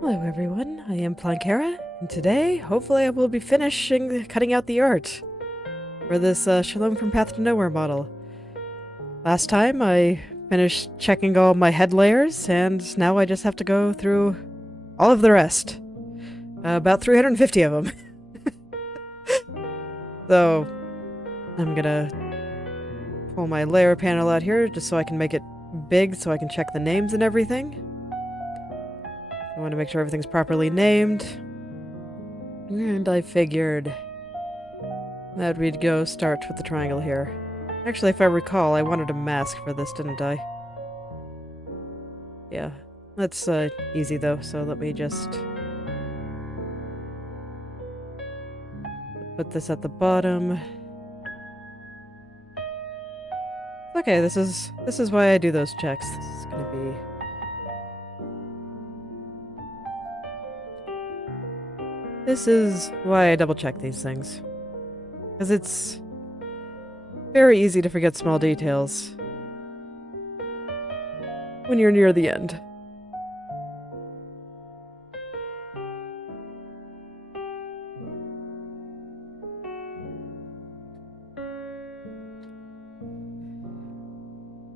Hello everyone, I am Plankera, and today, hopefully I will be finishing cutting out the art for this Shalom from Path to Nowhere model. Last time I finished checking all my head layers, and now I just have to go through all of the rest. About 350 of them. So, I'm gonna pull my layer panel out here just so I can make it big so I can check the names and everything. I want to make sure everything's properly named. And I figured that we'd go start with the triangle here. Actually, if I recall, I wanted a mask for this, didn't I? Yeah. That's easy though, so let me just put this at the bottom. Okay, this is why I do those checks. This is gonna be This is why I double check these things. Because it's very easy to forget small details when you're near the end.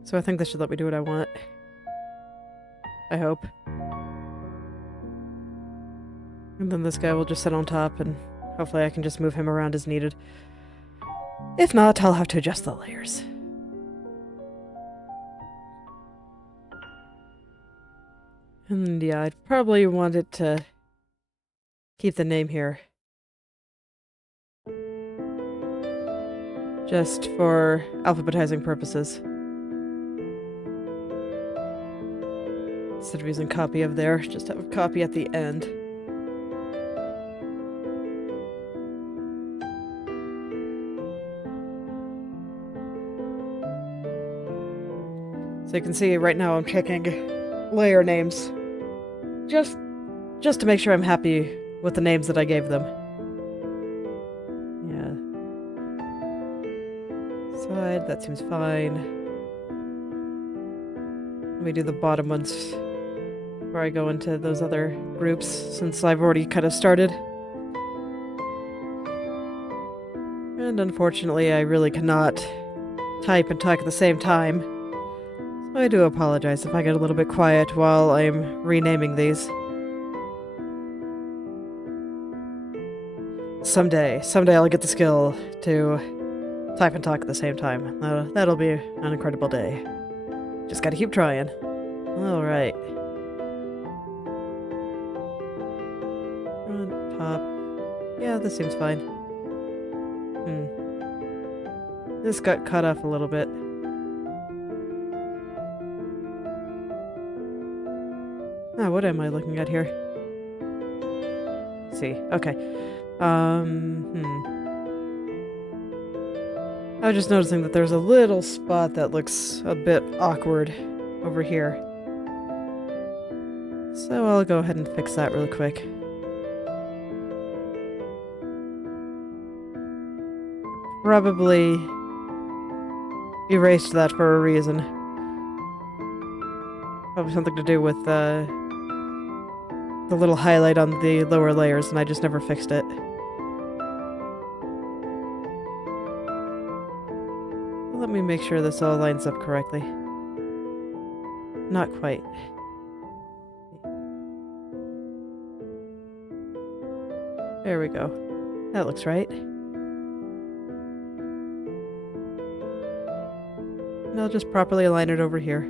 So I think this should let me do what I want. I hope. And then this guy will just sit on top, and hopefully I can just move him around as needed. If not, I'll have to adjust the layers. And yeah, I'd probably want it to keep the name here. Just for alphabetizing purposes. Instead of using copy of there, just have a copy at the end. So you can see right now I'm checking layer names. Just to make sure I'm happy with the names that I gave them. Yeah. Side, that seems fine. Let me do the bottom ones before I go into those other groups, since I've already kind of started. And unfortunately, I really cannot type and talk at the same time. So I do apologize if I get a little bit quiet while I'm renaming these. Someday I'll get the skill to type and talk at the same time. That'll be an incredible day. Just gotta keep trying. Alright. On top. Yeah, this seems fine. This got cut off a little bit. Now, what am I looking at here? Let's see. Okay. I was just noticing that there's a little spot that looks a bit awkward over here. So I'll go ahead and fix that really quick. Probably erased that for a reason. Probably something to do with the little highlight on the lower layers, and I just never fixed it. Let me make sure this all lines up correctly. Not quite. There we go. That looks right. And I'll just properly align it over here.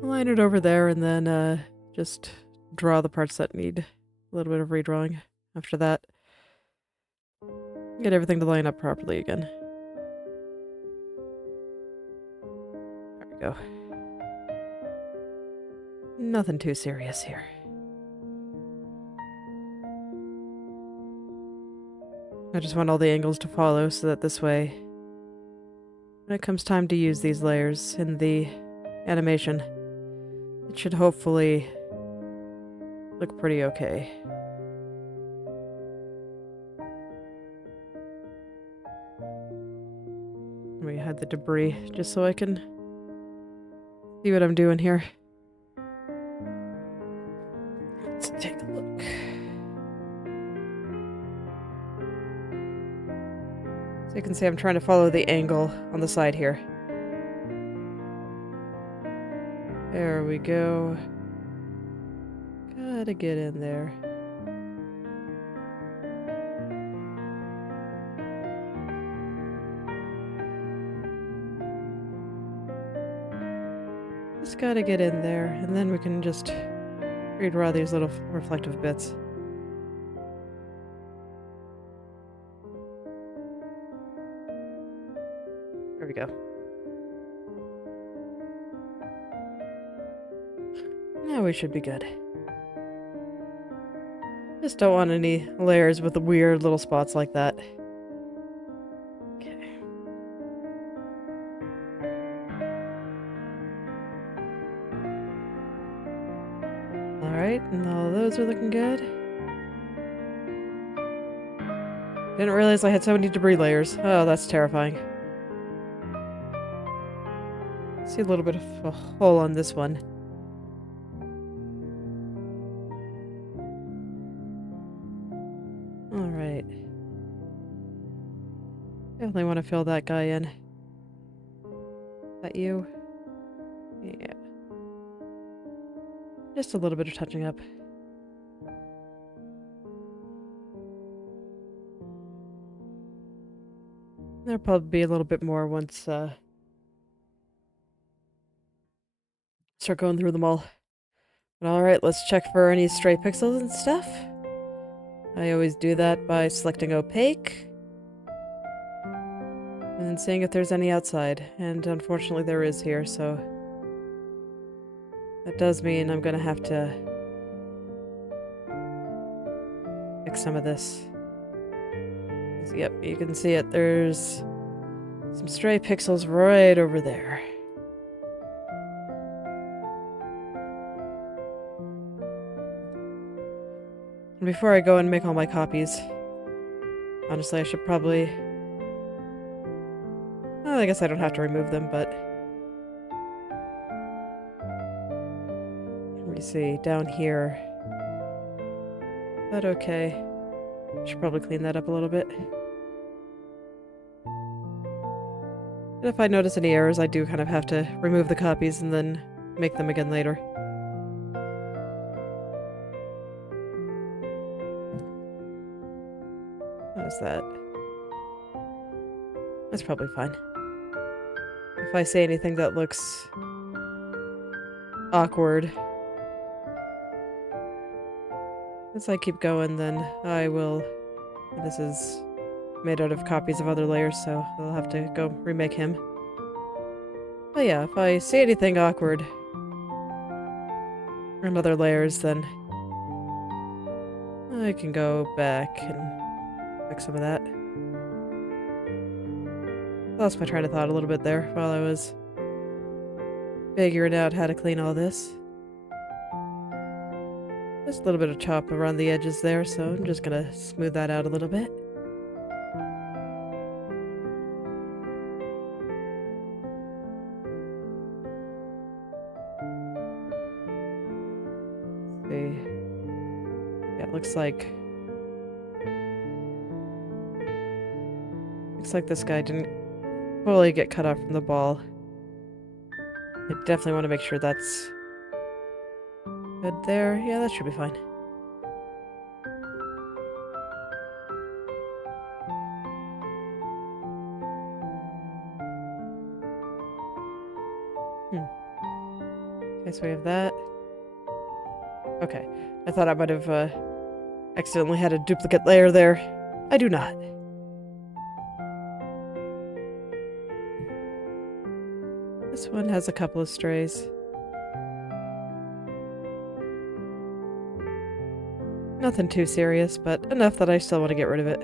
Line it over there, and then just draw the parts that need a little bit of redrawing after that. Get everything to line up properly again. There we go. Nothing too serious here. I just want all the angles to follow so that this way, when it comes time to use these layers in the animation, it should hopefully look pretty okay. Let me hide the debris just so I can see what I'm doing here. Let's take a look. So you can see I'm trying to follow the angle on the side here. There we go. Gotta get in there. Just gotta get in there, and then we can just redraw these little reflective bits. There we go. Now we should be good. Just don't want any layers with the weird little spots like that. Okay. Alright, and all those are looking good. Didn't realize I had so many debris layers. Oh, that's terrifying. See a little bit of a hole on this one. Alright. Definitely want to fill that guy in. Is that you? Yeah. Just a little bit of touching up. There'll probably be a little bit more once start going through them all. But alright, let's check for any stray pixels and stuff. I always do that by selecting opaque and then seeing if there's any outside. And unfortunately there is here, so that does mean I'm gonna have to fix some of this. Yep, you can see it. There's some stray pixels right over there. And before I go and make all my copies, honestly, I should probably... Well, I guess I don't have to remove them, but... Let me see, down here. Is that okay? I should probably clean that up a little bit. And if I notice any errors, I do kind of have to remove the copies and then make them again later. What is that? That's probably fine. If I say anything that looks awkward as I keep going, then I will... This is made out of copies of other layers, so I'll have to go remake him. But yeah, if I see anything awkward in other layers, then I can go back and fix some of that. Lost my train of thought a little bit there while I was figuring out how to clean all this. Just a little bit of chop around the edges there, so I'm just gonna smooth that out a little bit. See. Yeah, it looks like this guy didn't fully get cut off from the ball. I definitely want to make sure that's good there. Yeah, that should be fine. Okay, so we have that. Okay. I thought I might have accidentally had a duplicate layer there. I do not. This one has a couple of strays. Nothing too serious, but enough that I still want to get rid of it.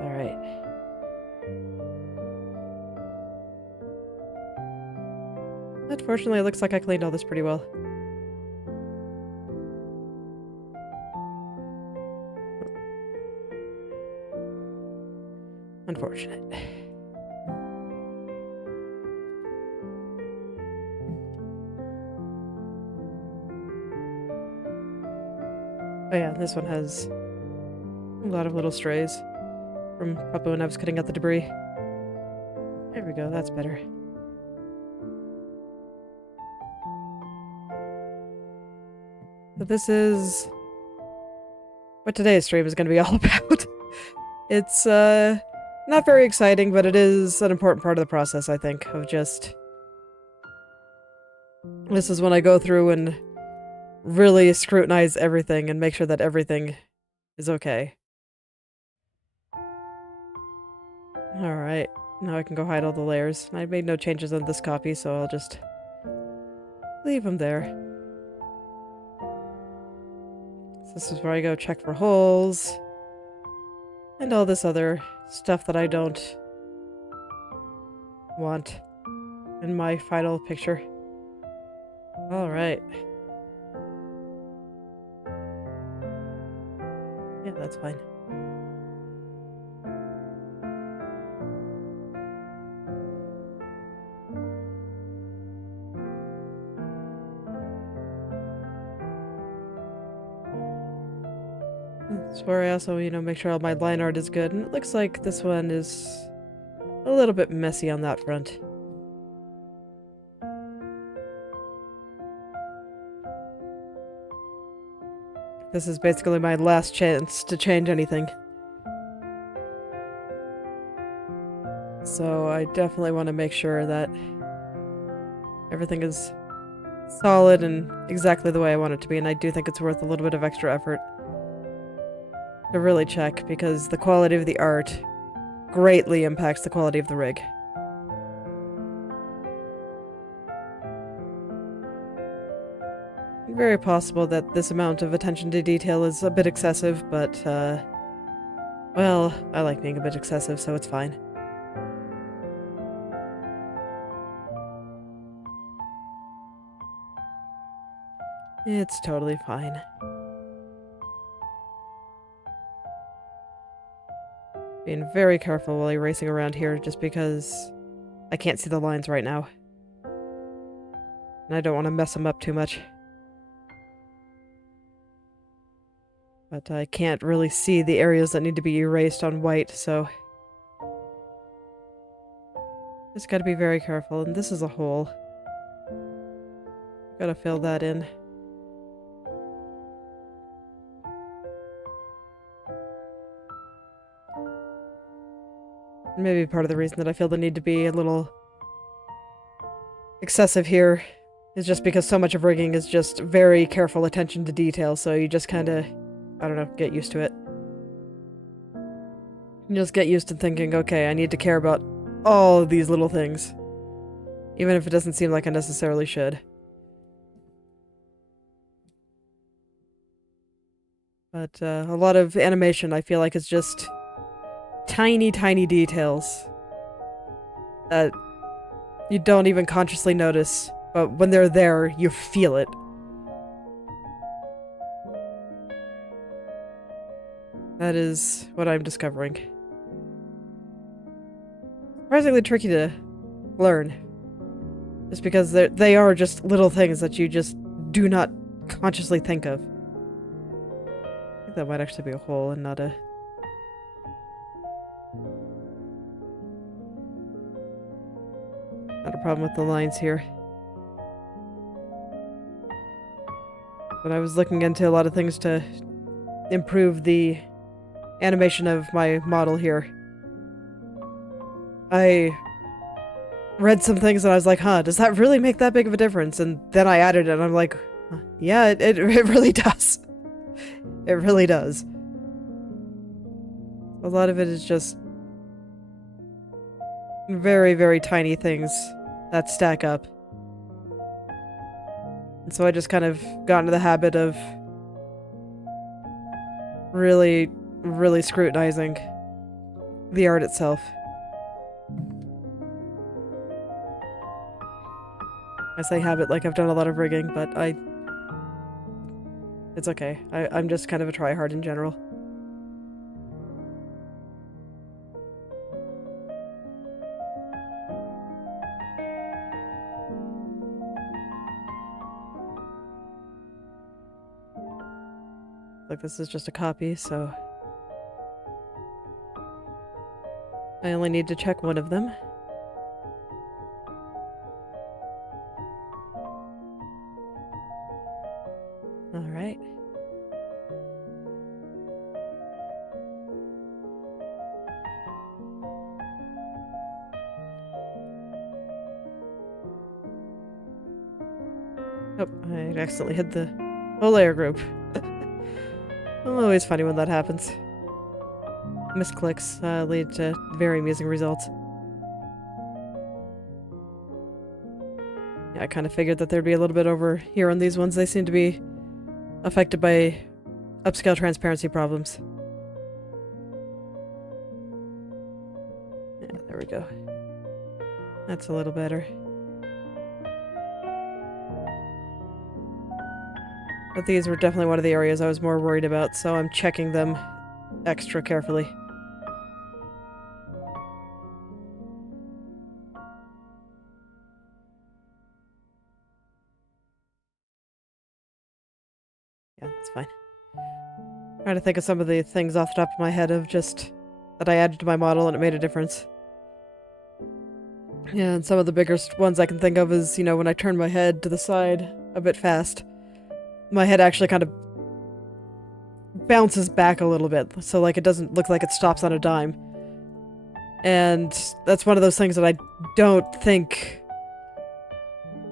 Alright. Unfortunately, it looks like I cleaned all this pretty well. Unfortunate. Oh yeah, this one has a lot of little strays from probably when I was cutting out the debris. There we go, that's better. So this is what today's stream is going to be all about. It's not very exciting, but it is an important part of the process, I think, of just... This is when I go through and really scrutinize everything and make sure that everything is okay. Alright, now I can go hide all the layers. I made no changes on this copy, so I'll just leave them there. So this is where I go check for holes and all this other stuff that I don't want in my final picture. Alright. Yeah, that's fine. That's where I also, make sure all my line art is good. And it looks like this one is a little bit messy on that front. This is basically my last chance to change anything. So I definitely want to make sure that everything is solid and exactly the way I want it to be, and I do think it's worth a little bit of extra effort to really check, because the quality of the art greatly impacts the quality of the rig. Very possible that this amount of attention to detail is a bit excessive, but, well, I like being a bit excessive, so it's fine. It's totally fine. Being very careful while you're racing around here, just because I can't see the lines right now. And I don't want to mess them up too much. But I can't really see the areas that need to be erased on white, so... Just gotta be very careful, and this is a hole. Gotta fill that in. Maybe part of the reason that I feel the need to be a little excessive here is just because so much of rigging is just very careful attention to detail, so you just kinda... I don't know, get used to it. You just get used to thinking, okay, I need to care about all of these little things. Even if it doesn't seem like I necessarily should. But a lot of animation, I feel like, is just tiny, tiny details that you don't even consciously notice, but when they're there, you feel it. That is what I'm discovering. Surprisingly tricky to learn. Just because they are just little things that you just do not consciously think of. I think that might actually be a hole and not a... Not a problem with the lines here. But I was looking into a lot of things to improve the animation of my model here. I read some things and I was like, huh, does that really make that big of a difference? And then I added it and I'm like, yeah, it really does. It really does. A lot of it is just very, very tiny things that stack up. And so I just kind of got into the habit of really scrutinizing the art itself. I say habit like I've done a lot of rigging, but it's okay. I'm just kind of a tryhard in general. Like this is just a copy, so I only need to check one of them. Alright. Oh, I accidentally hit the whole layer group. Always funny when that happens. Misclicks lead to very amusing results. Yeah, I kind of figured that there'd be a little bit over here on these ones. They seem to be affected by upscale transparency problems. Yeah, there we go. That's a little better. But these were definitely one of the areas I was more worried about, so I'm checking them extra carefully. Yeah, that's fine. Trying to think of some of the things off the top of my head of just that I added to my model and it made a difference. Yeah, and some of the biggest ones I can think of is, you know, when I turn my head to the side a bit fast, my head actually kind of bounces back a little bit, so like it doesn't look like it stops on a dime. And that's one of those things that I don't think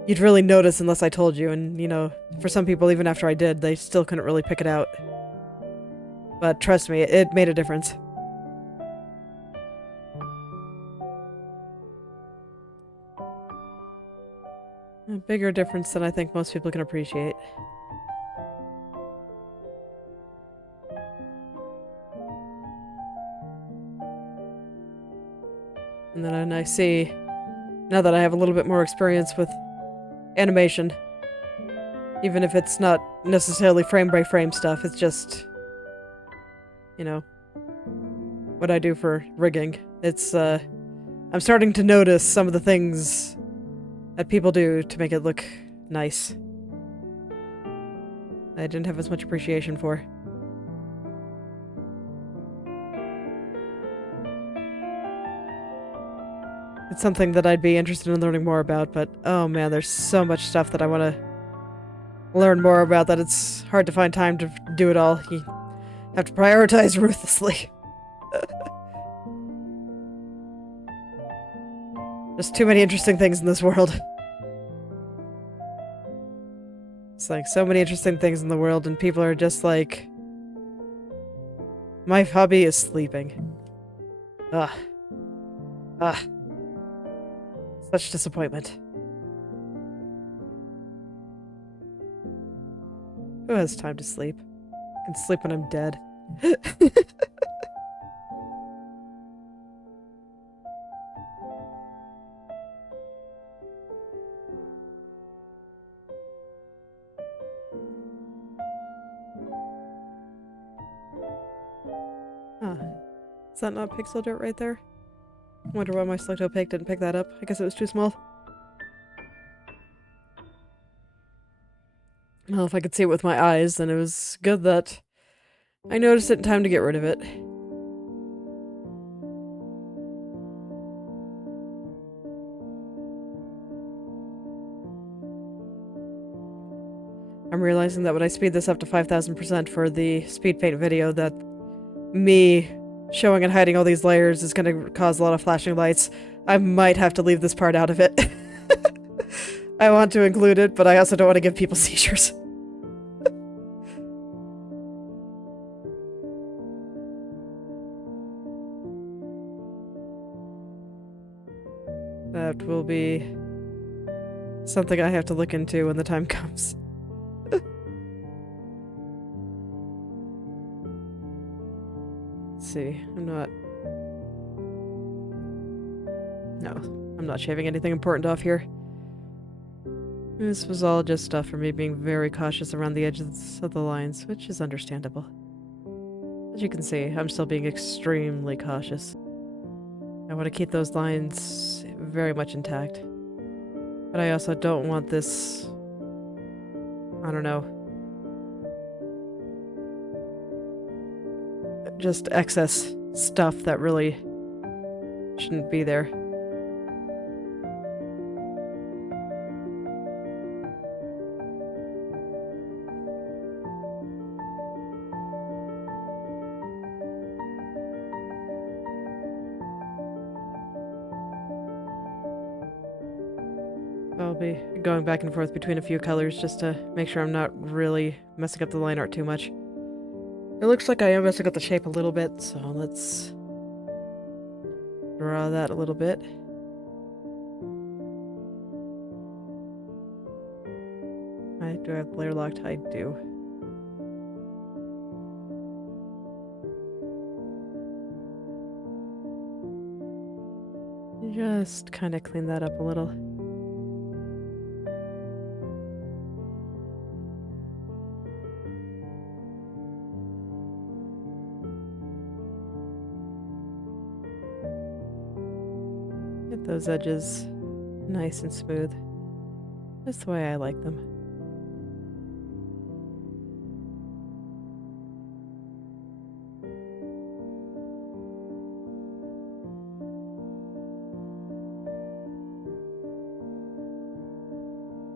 you'd really notice unless I told you, and, you know, for some people, even after I did, they still couldn't really pick it out. But trust me, it made a difference. A bigger difference than I think most people can appreciate. And then I see, now that I have a little bit more experience with animation, even if it's not necessarily frame-by-frame stuff, it's just, you know, what I do for rigging. It's, I'm starting to notice some of the things that people do to make it look nice. I didn't have as much appreciation for. It's something that I'd be interested in learning more about, but oh man, there's so much stuff that I want to learn more about that it's hard to find time to do it all. You have to prioritize ruthlessly. There's too many interesting things in this world. It's like so many interesting things in the world, and people are just like, my hobby is sleeping. Ugh. Ugh. Such disappointment. Who has time to sleep? I can sleep when I'm dead. Huh. Is that not pixel dirt right there? I wonder why my select opaque didn't pick that up. I guess it was too small. Well, if I could see it with my eyes, then it was good that I noticed it in time to get rid of it. I'm realizing that when I speed this up to 5,000% for the speed paint video, that me showing and hiding all these layers is going to cause a lot of flashing lights. I might have to leave this part out of it. I want to include it, but I also don't want to give people seizures. That will be something I have to look into when the time comes. See, No, I'm not shaving anything important off here. This was all just stuff for me being very cautious around the edges of the lines, which is understandable. As you can see, I'm still being extremely cautious. I want to keep those lines very much intact. But I also don't want this, I don't know, just excess stuff that really shouldn't be there. I'll be going back and forth between a few colors just to make sure I'm not really messing up the line art too much. It looks like I am messing up the shape a little bit, so let's draw that a little bit. Do I have layer locked? I do. Just kind of clean that up a little. Get those edges nice and smooth. Just the way I like them.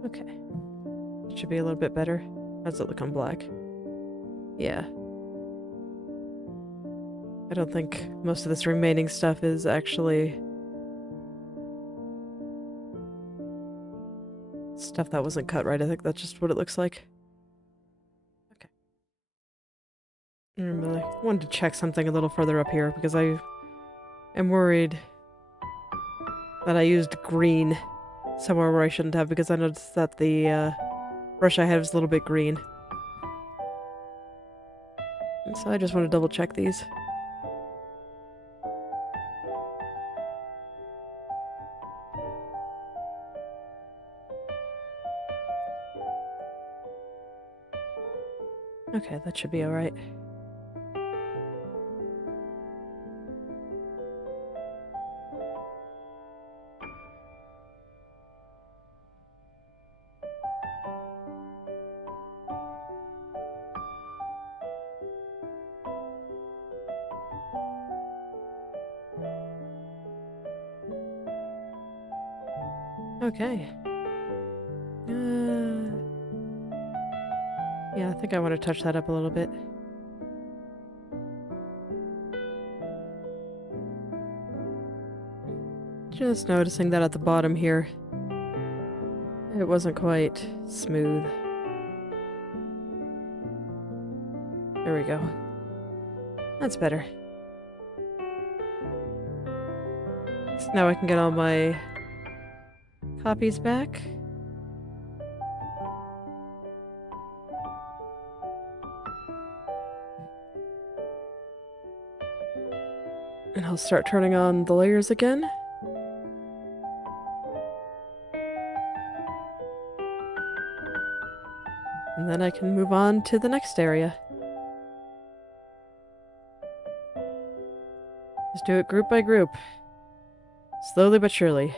Okay. It should be a little bit better. How does it look on black? Yeah. I don't think most of this remaining stuff is actually stuff that wasn't cut right. I think that's just what it looks like. Okay. I wanted to check something a little further up here because I am worried that I used green somewhere where I shouldn't have, because I noticed that the brush I had was a little bit green. And so I just want to double check these. Okay, that should be alright. Okay. Yeah, I think I want to touch that up a little bit. Just noticing that at the bottom here, it wasn't quite smooth. There we go. That's better. So now I can get all my copies back. And I'll start turning on the layers again. And then I can move on to the next area. Just do it group by group. Slowly but surely.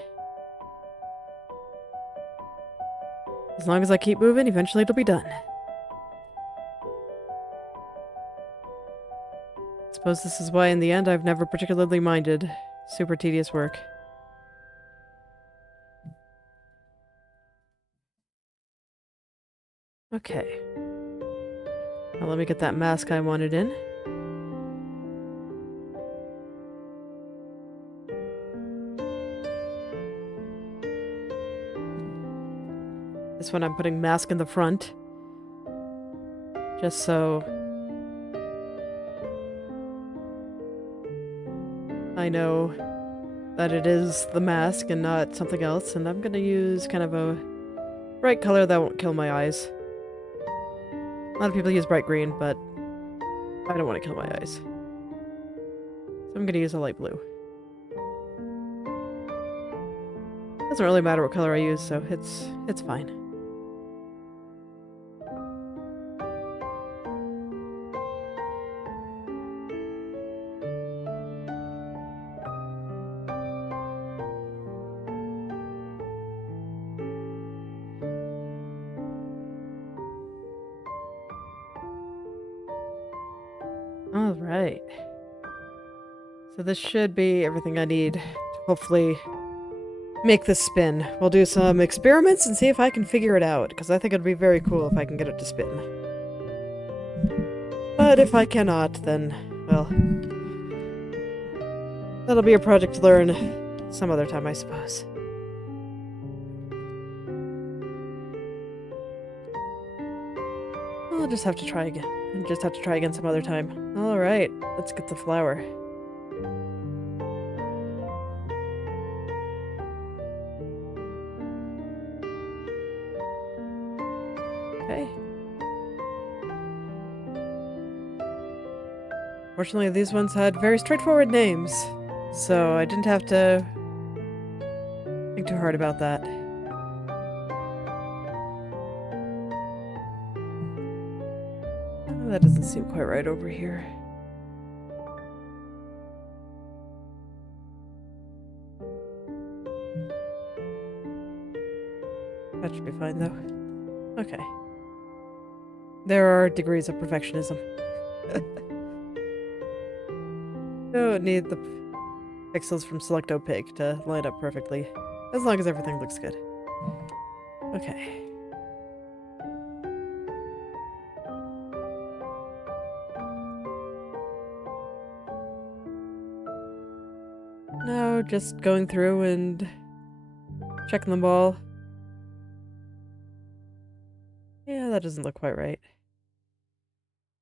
As long as I keep moving, eventually it'll be done. I suppose this is why in the end I've never particularly minded super tedious work. Okay. Now let me get that mask I wanted in. This one I'm putting mask in the front. Just so I know that it is the mask and not something else, and I'm gonna use kind of a bright color that won't kill my eyes. A lot of people use bright green, but I don't want to kill my eyes. So I'm gonna use a light blue. Doesn't really matter what color I use, so it's fine. Alright. So this should be everything I need to hopefully make this spin. We'll do some experiments and see if I can figure it out, because I think it'd be very cool if I can get it to spin. But if I cannot, then, well, that'll be a project to learn some other time, I suppose. I'll just have to try again. Just have to try again some other time. Alright, let's get the flower. Okay. Fortunately, these ones had very straightforward names, so I didn't have to think too hard about that. Oh, that doesn't seem quite right over here. That should be fine, though. Okay. There are degrees of perfectionism. Don't need the pixels from Select Opaque to line up perfectly, as long as everything looks good. Okay. Now just going through and checking them all. Yeah, that doesn't look quite right.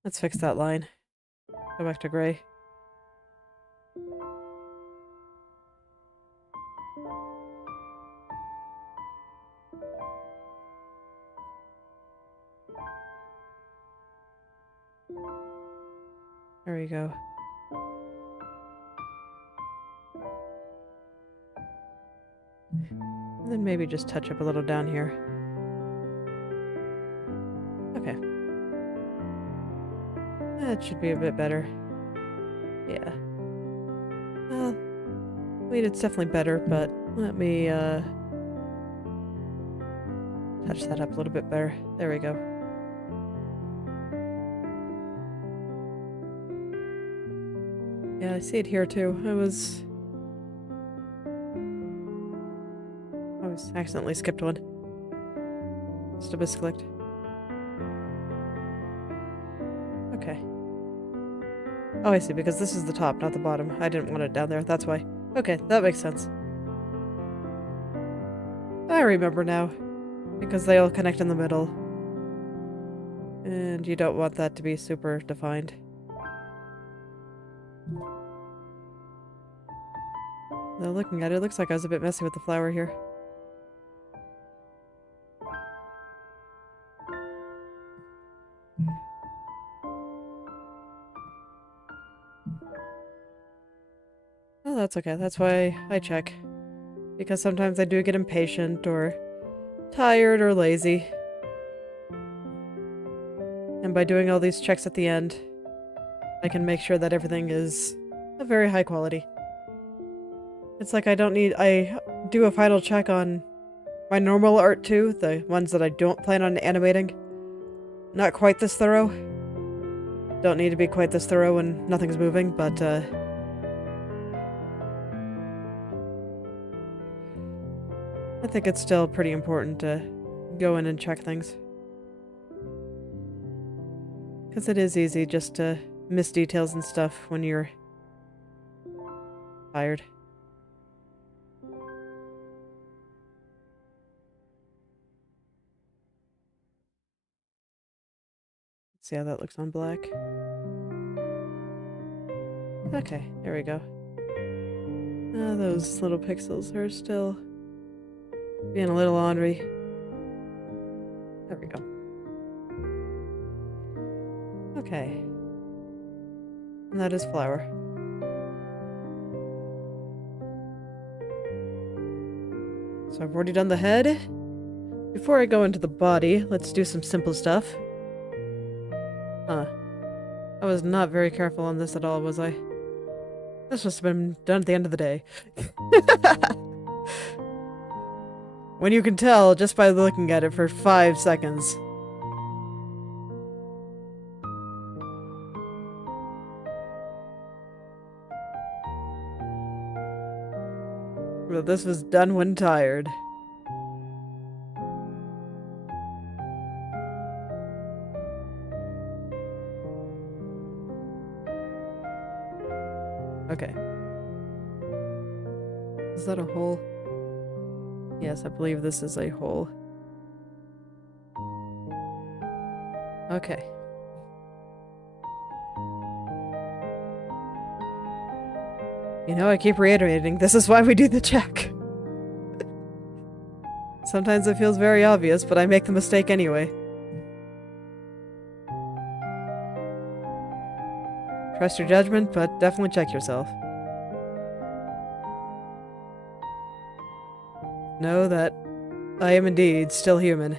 Let's fix that line. Go back to gray. There we go. And then maybe just touch up a little down here. Okay. That should be a bit better. Yeah. Well, I mean, it's definitely better, but let me, touch that up a little bit better. There we go. Yeah, I see it here too. I accidentally skipped one. Just a misclicked. Okay. Oh, I see, because this is the top, not the bottom. I didn't want it down there, that's why. Okay, that makes sense. I remember now. Because they all connect in the middle. And you don't want that to be super defined. Now looking at it, it looks like I was a bit messy with the flower here. Oh, that's okay. That's why I check. Because sometimes I do get impatient or tired or lazy. And by doing all these checks at the end, I can make sure that everything is of very high quality. It's like I do a final check on my normal art too, the ones that I don't plan on animating. Not quite this thorough. Don't need to be quite this thorough when nothing's moving, but I think it's still pretty important to go in and check things. Because it is easy just to miss details and stuff when you're tired. See how that looks on black? Okay, there we go. Now those little pixels are still being a little ornery. There we go. Okay. And that is flower. So I've already done the head. Before I go into the body, let's do some simple stuff. Huh. I was not very careful on this at all, was I? This must have been done at the end of the day. When you can tell just by looking at it for 5 seconds. But this was done when tired. Okay. Is that a hole? Yes, I believe this is a hole. Okay. You know, I keep reiterating, this is why we do the check. Sometimes it feels very obvious, but I make the mistake anyway. Trust your judgment, but definitely check yourself. Know that I am indeed still human.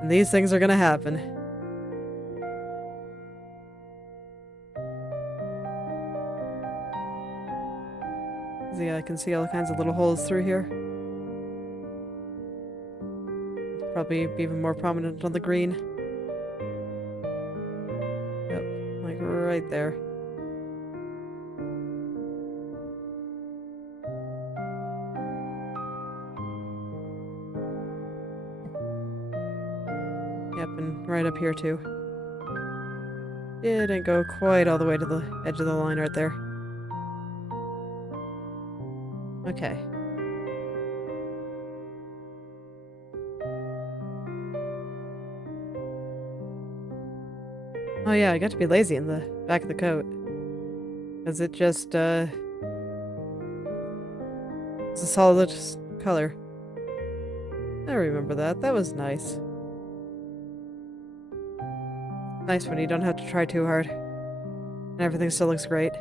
And these things are gonna happen. Yeah, I can see all kinds of little holes through here. Probably be even more prominent on the green. Yep, like right there. Yep, and right up here too. Didn't go quite all the way to the edge of the line right there. Okay. Oh yeah, I got to be lazy in the back of the coat. Because it just, it's a solid color. I remember that. That was nice. Nice when you don't have to try too hard. And everything still looks great.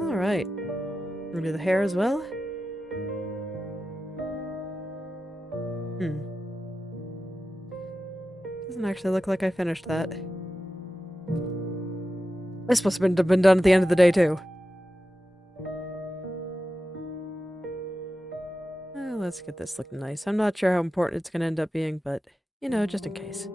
Alright. We're gonna do the hair as well? Doesn't actually look like I finished that. This must have been done at the end of the day, too. Let's get this looking nice. I'm not sure how important it's gonna end up being, but, you know, just in case.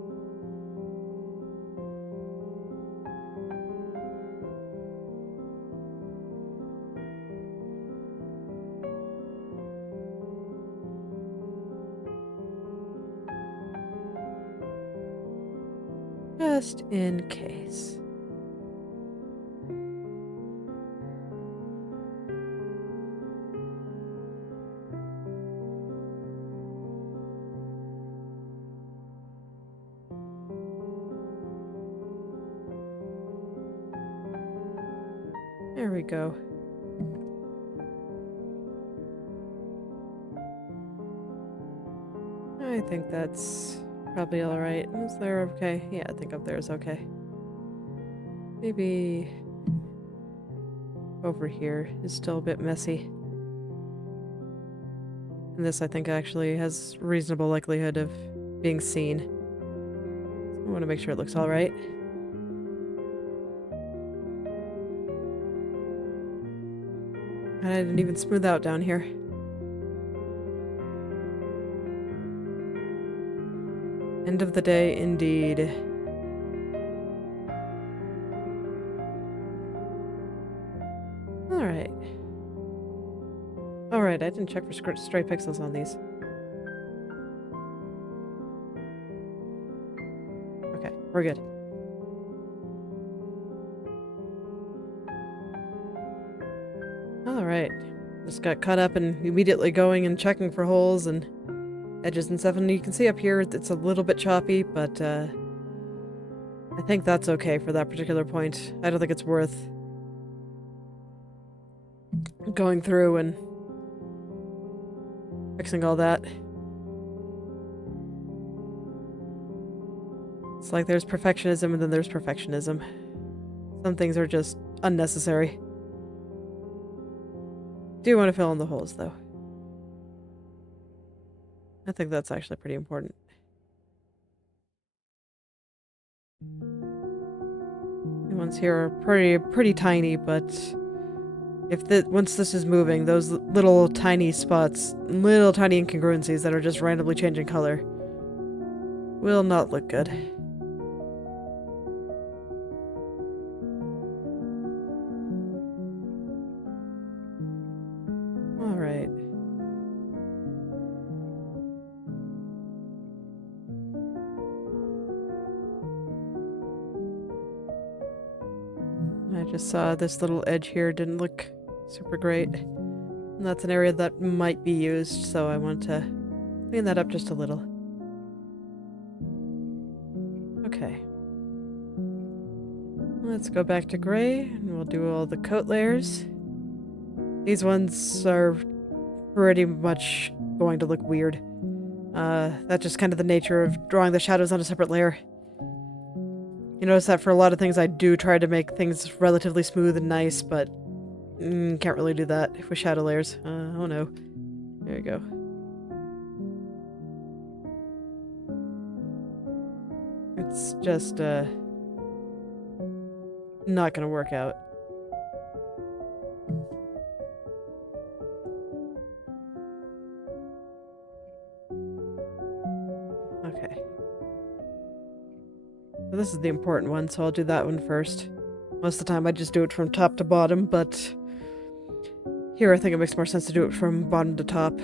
Just in case. There we go. I think that's probably alright. Is there okay? Yeah, I think up there is okay. Maybe over here is still a bit messy. And this, I think, actually has reasonable likelihood of being seen. So I want to make sure it looks alright. And I didn't even smooth out down here. End of the day, indeed. Alright. Alright, I didn't check for stray pixels on these. Okay, we're good. Alright. Just got caught up and immediately going and checking for holes and edges and stuff, and you can see up here it's a little bit choppy, but I think that's okay for that particular point. I don't think it's worth going through and fixing all that. It's like there's perfectionism and then there's perfectionism. Some things are just unnecessary. Do want to fill in the holes though. I think that's actually pretty important. The ones here are pretty tiny, but if once this is moving, those little tiny spots, little tiny incongruencies that are just randomly changing color will not look good. I just saw this little edge here didn't look super great. And that's an area that might be used, so I want to clean that up just a little. Okay. Let's go back to gray, and we'll do all the coat layers. These ones are pretty much going to look weird. That's just kind of the nature of drawing the shadows on a separate layer. You notice that for a lot of things I do try to make things relatively smooth and nice, but can't really do that with shadow layers. Oh no. There you go. It's just, not gonna work out. Okay. So this is the important one, so I'll do that one first. Most of the time I just do it from top to bottom, but here I think it makes more sense to do it from bottom to top.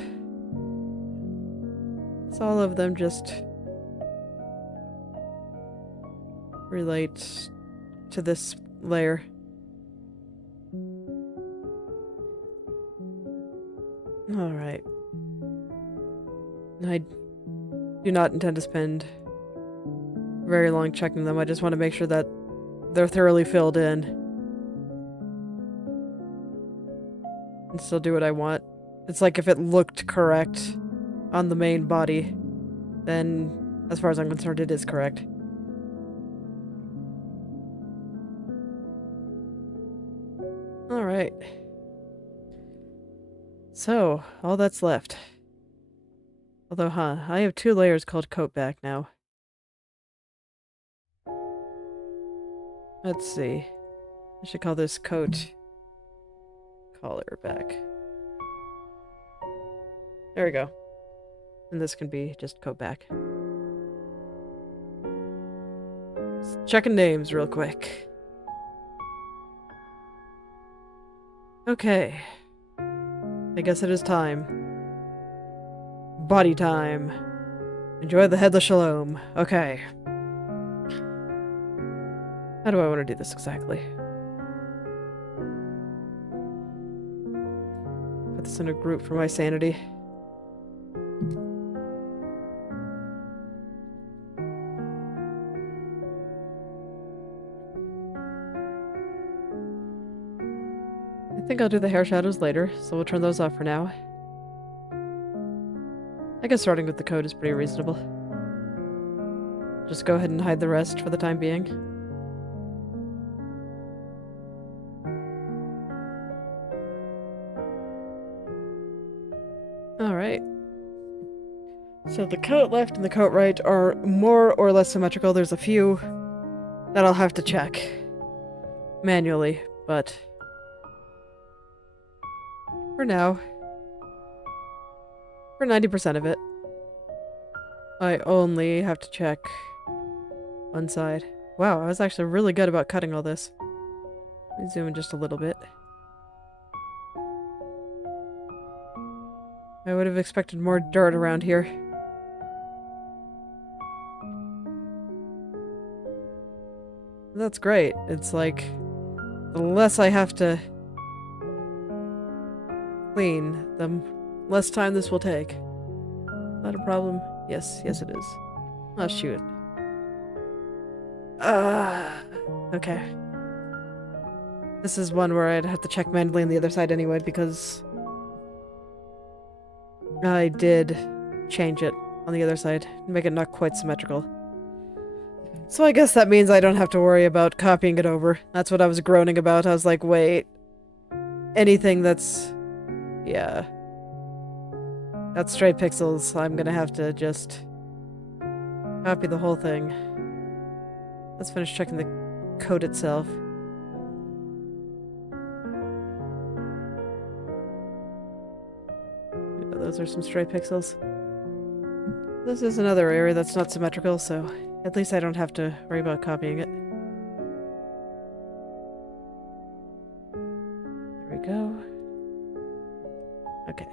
So all of them just relate to this layer. Alright. I do not intend to spend very long checking them. I just want to make sure that they're thoroughly filled in. And still do what I want. It's like if it looked correct on the main body, then as far as I'm concerned it is correct. Alright. So, all that's left. Although, I have 2 layers called coat back now. Let's see. I should call this coat collar back. There we go. And this can be just coat back. Just checking names real quick. Okay. I guess it is time. Body time. Enjoy the headless Shalom. Okay. How do I want to do this exactly? Put this in a group for my sanity. I think I'll do the hair shadows later, so we'll turn those off for now. I guess starting with the coat is pretty reasonable. Just go ahead and hide the rest for the time being. Alright. So the coat left and the coat right are more or less symmetrical. There's a few that I'll have to check manually, but for now, for 90% of it, I only have to check one side. Wow, I was actually really good about cutting all this. Let me zoom in just a little bit. I would have expected more dirt around here. That's great. It's like, the less I have to clean, the less time this will take. Not a problem? Yes, yes it is. Oh shoot. Okay. This is one where I'd have to check manually on the other side anyway, because I did change it on the other side, make it not quite symmetrical. So I guess that means I don't have to worry about copying it over. That's what I was groaning about. I was like, wait. Anything that's... yeah. That's straight pixels. I'm gonna have to just copy the whole thing. Let's finish checking the code itself. Yeah, those are some stray pixels. This is another area that's not symmetrical, so at least I don't have to worry about copying it. There we go. Okay.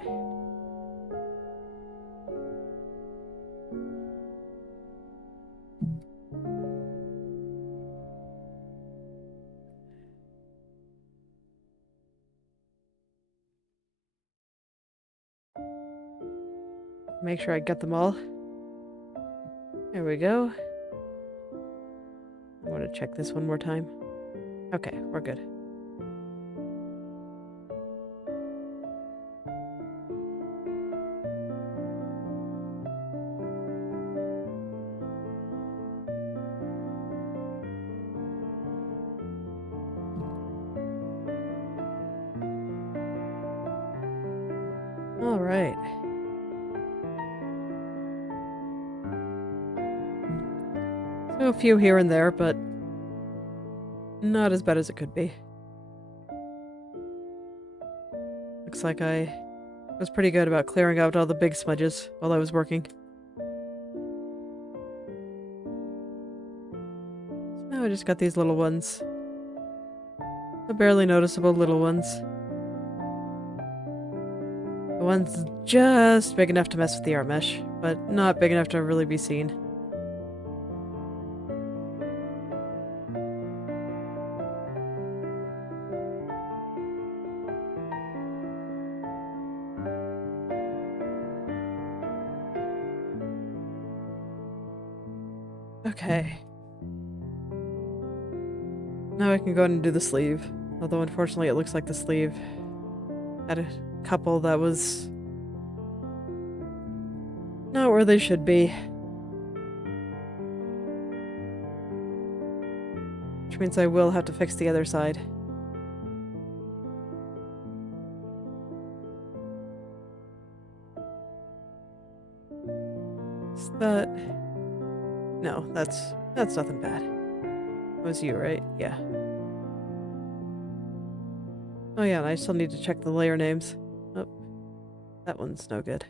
make sure I get them all. There we go. I want to check this one more time. Okay, we're good. All right. So a few here and there, but not as bad as it could be. Looks like I was pretty good about clearing out all the big smudges while I was working. So now I just got these little ones. The barely noticeable little ones. The one's just big enough to mess with the art mesh, but not big enough to really be seen. Okay. Now I can go ahead and do the sleeve. Although unfortunately it looks like the sleeve had a couple that was not where they should be. Which means I will have to fix the other side. Is that... No, that's nothing bad. It was you, right? Yeah. Oh yeah, and I still need to check the layer names. Oh, that one's no good.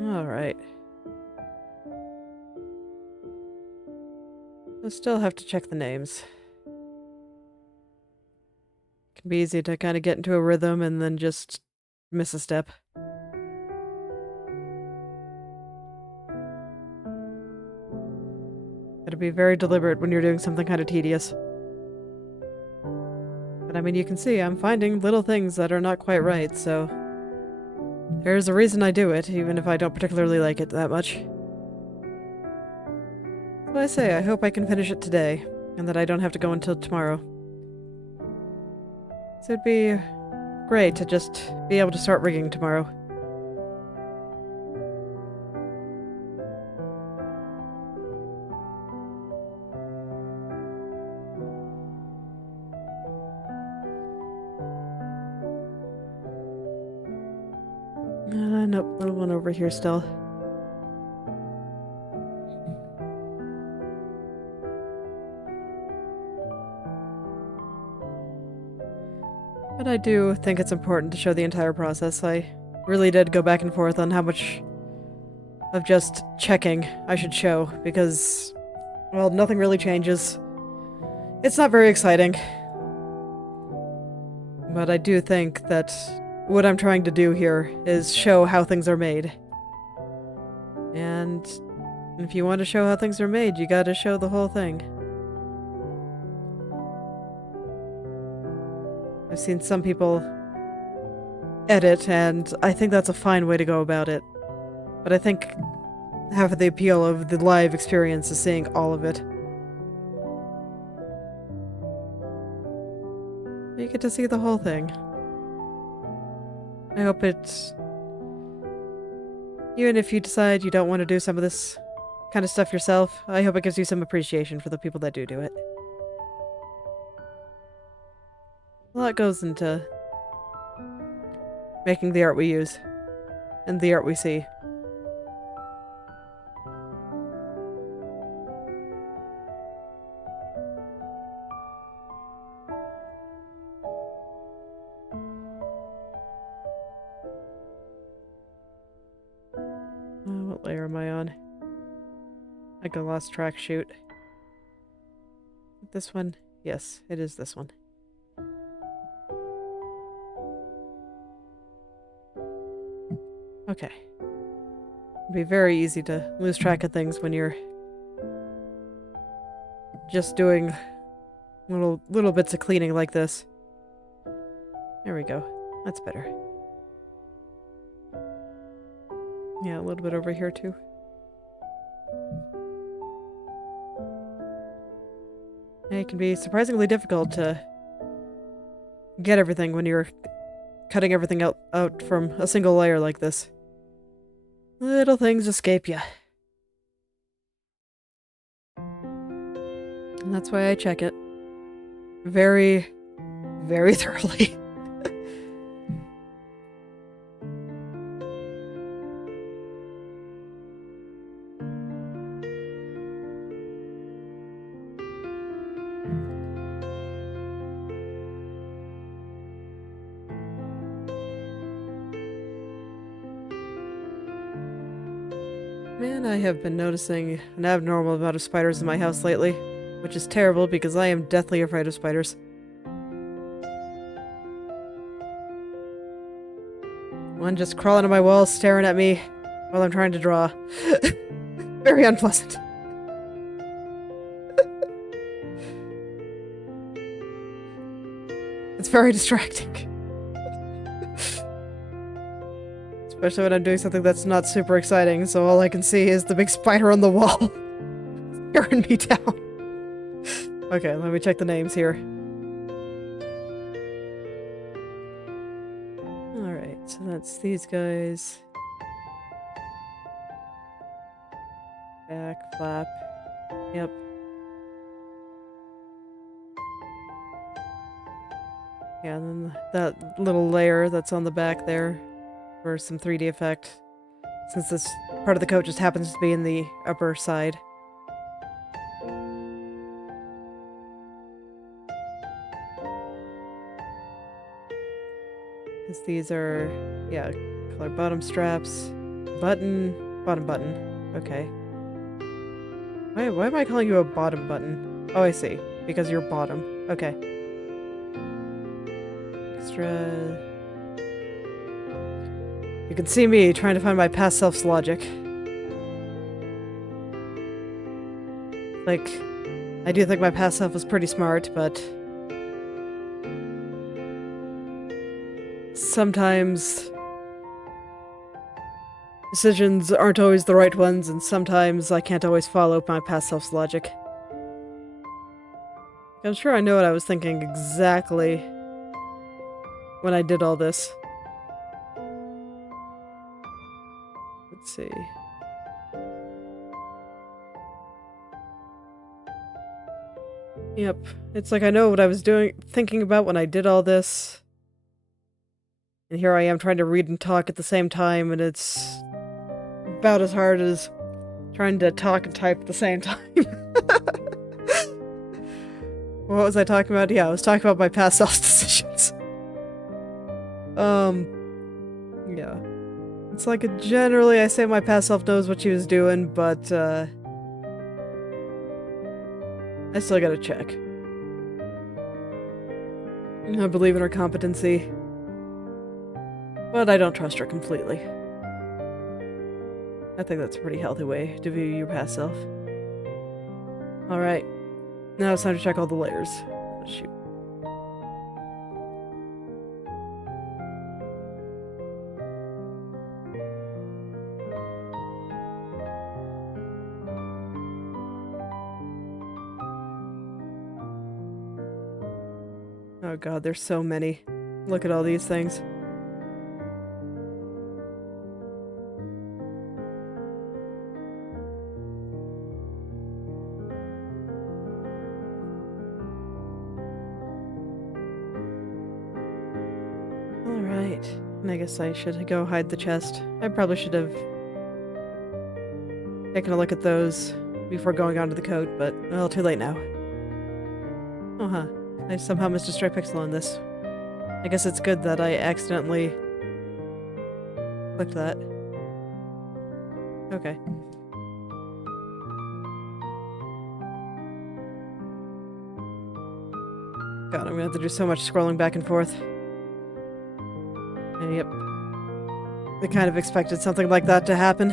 Alright. I still have to check the names. It can be easy to kind of get into a rhythm and then just miss a step. Gotta be very deliberate when you're doing something kind of tedious. But I mean, you can see I'm finding little things that are not quite right, so... There's a reason I do it, even if I don't particularly like it that much. So I say, I hope I can finish it today, and that I don't have to go until tomorrow. So it'd be great to just be able to start rigging tomorrow. Nope, little one over here still. But I do think it's important to show the entire process. I really did go back and forth on how much of just checking I should show, because, well, nothing really changes. It's not very exciting. But I do think that what I'm trying to do here is show how things are made. And if you want to show how things are made, you gotta show the whole thing. I've seen some people edit, and I think that's a fine way to go about it. But I think half of the appeal of the live experience is seeing all of it. You get to see the whole thing. I hope it's... Even if you decide you don't want to do some of this kind of stuff yourself, I hope it gives you some appreciation for the people that do it. A lot goes into making the art we use, and the art we see. What layer am I on? I got lost track, shoot. This one? Yes, it is this one. Okay. It'd be very easy to lose track of things when you're just doing little bits of cleaning like this. There we go. That's better. Yeah, a little bit over here too. It can be surprisingly difficult to get everything when you're cutting everything out from a single layer like this. Little things escape you. And that's why I check it. Very, very thoroughly. Man, I have been noticing an abnormal amount of spiders in my house lately, which is terrible because I am deathly afraid of spiders. One just crawling on my walls, staring at me while I'm trying to draw. Very unpleasant. It's very distracting. Especially when I'm doing something that's not super exciting, so all I can see is the big spider on the wall. Staring me down. Okay, let me check the names here. Alright, so that's these guys. Back, flap. Yep. Yeah, and then that little layer that's on the back there for some 3D effect, since this part of the coat just happens to be in the upper side. Because these are, yeah, color bottom straps, bottom button, okay. Why am I calling you a bottom button? Oh, I see, because you're bottom, okay. Extra... You can see me trying to find my past self's logic. Like, I do think my past self was pretty smart, but... sometimes... decisions aren't always the right ones, and sometimes I can't always follow my past self's logic. I'm sure I know what I was thinking exactly when I did all this. Let's see. Yep, it's like I know what I was thinking about when I did all this. And here I am trying to read and talk at the same time, and it's about as hard as trying to talk and type at the same time. What was I talking about? Yeah, I was talking about my past self's decisions. Yeah. It's like generally I say my past self knows what she was doing, but I still gotta check. I believe in her competency, but I don't trust her completely. I think that's a pretty healthy way to view your past self. Alright, now it's time to check all the layers. Oh, shoot. Oh god, there's so many. Look at all these things. Alright, I guess I should go hide the chest. I probably should have taken a look at those before going onto the coat, but, well, too late now. Oh, huh. I somehow missed a stray pixel on this. I guess it's good that I accidentally clicked that. Okay. God, I'm gonna have to do so much scrolling back and forth. And yep. I kind of expected something like that to happen.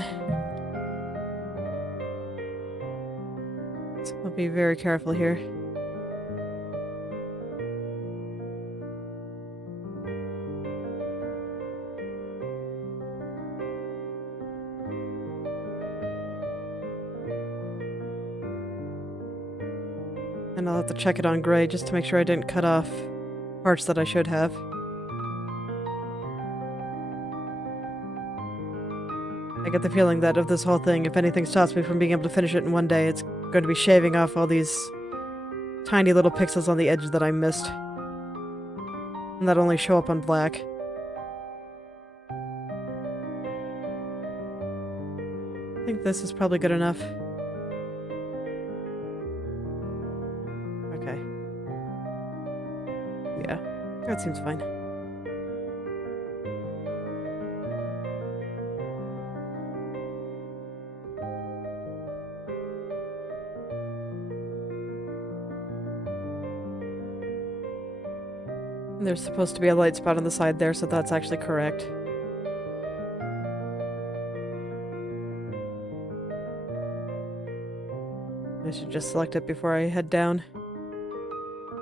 So I'll be very careful here. And I'll have to check it on gray just to make sure I didn't cut off parts that I should have. I get the feeling that of this whole thing, if anything stops me from being able to finish it in one day, it's going to be shaving off all these tiny little pixels on the edge that I missed. And that only show up on black. I think this is probably good enough. Okay. Yeah, that seems fine. There's supposed to be a light spot on the side there, so that's actually correct. I should just select it before I head down.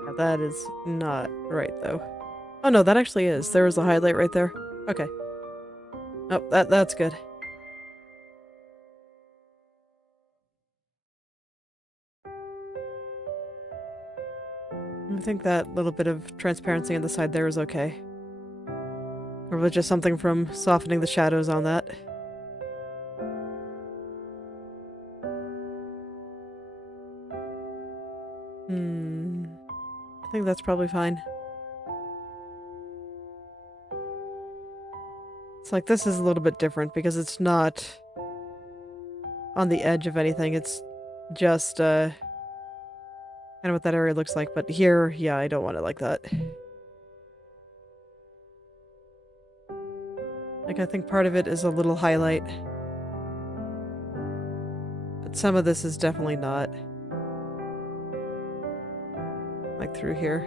Now that is not right, though. Oh no, that actually is. There was a highlight right there. Okay. Oh, that's good. I think that little bit of transparency on the side there is okay. Or was it just something from softening the shadows on that? I think that's probably fine. It's like this is a little bit different because it's not on the edge of anything. It's just kind of what that area looks like. But here, yeah, I don't want it like that. Like, I think part of it is a little highlight. But some of this is definitely not. Like through here.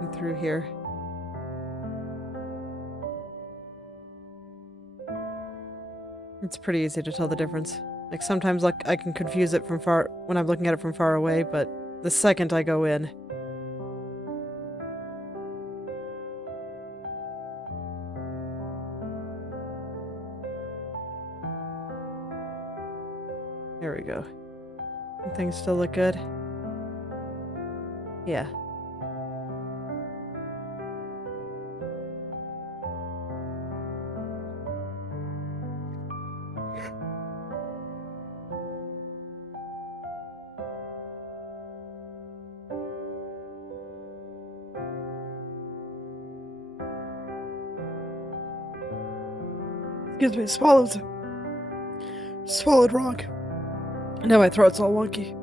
And through here. It's pretty easy to tell the difference. Like sometimes like I can confuse it from far when I'm looking at it from far away, but the second I go in. There we go. Things still look good. Yeah. Excuse me, swallowed wrong. Now my throat's all wonky.